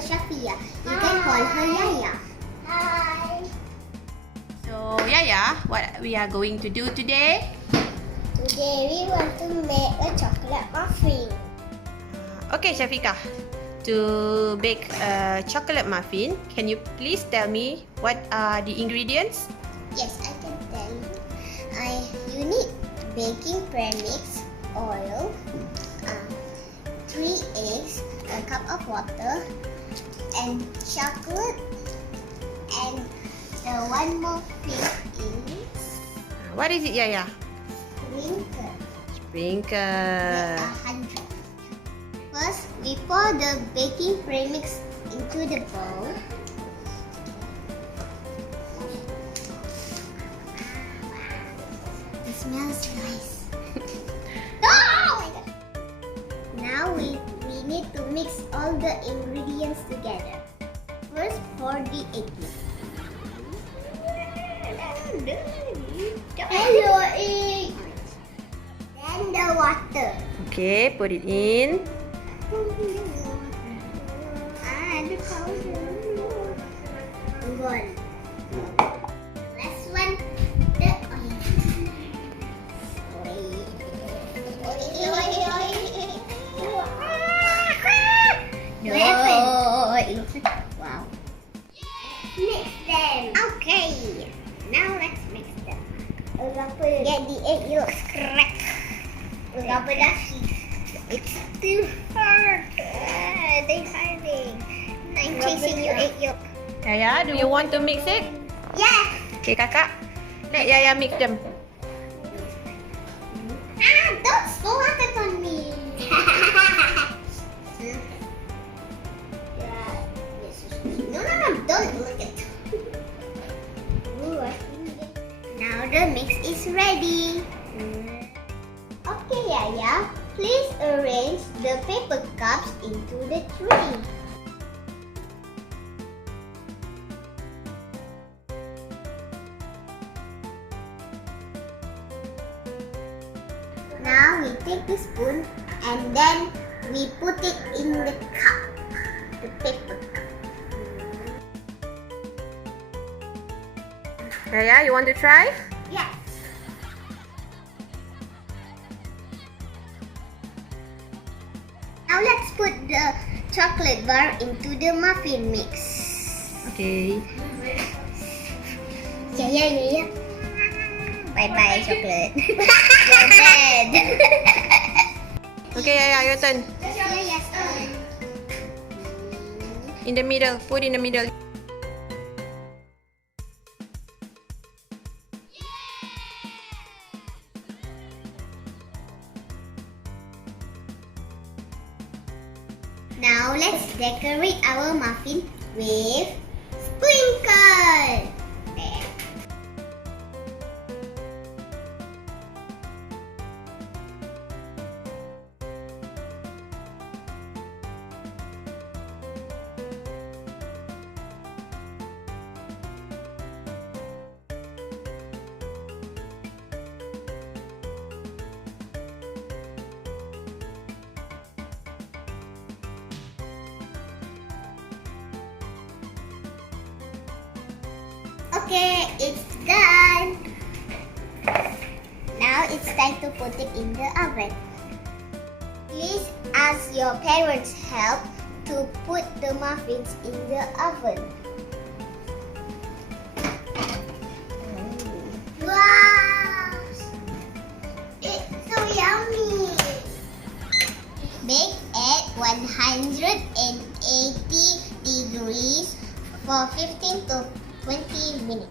Shafiyah. You can call her Yaya. Hi. So Yaya, what we are going to do today? Today we want to make a chocolate muffin. Okay, Shafiqah. To bake a chocolate muffin, can you please tell me what are the ingredients? Yes, I can tell you. You need baking premix, oil, 3 eggs, a cup of water, and chocolate. And the one more thing is What is it, Yaya? sprinkle. Sprinkle. 100. First, we pour the baking premix into the bowl. It smells nice. Oh my God. Now we need to mix all the ingredients together. First, pour the egg. Hello, egg. Then the water. Okay, put it in. And the powder. One. Last one, the oil. Wow. Mix them. Okay. Now let's mix them. Get the egg yolks correct. It's too hard. They're hiding. I'm chasing your egg yolk. Yaya, do you want to mix it? Yes. Okay, kakak. Let Yaya mix them. Don't slap it on me. No, don't look at it. Now the mix is ready. Okay, Yaya, please arrange the paper cups into the tray. Now we take the spoon and then we put it in the cup, the paper cup. Yaya, you want to try? Yes. Now let's put the chocolate bar into the muffin mix. Okay. Yeah. Bye-bye, chocolate. You're dead. Okay, Yaya, your turn. Yes. In the middle. Put in the middle. Now let's decorate our muffin with sprinkle. There. Okay, it's done. Now it's time to put it in the oven. Please ask your parents' help to put the muffins in the oven. Wow! It's so yummy! Bake at 180 degrees for 15 to 20 minutes.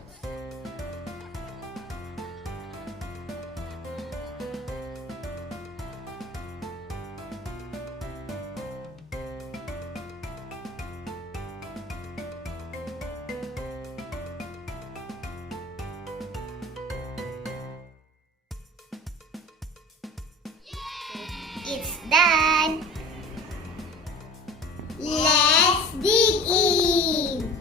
It's done. Let's dig in.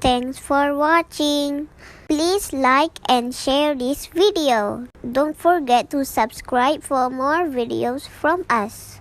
Thanks for watching. Please like and share this video. Don't forget to subscribe for more videos from us.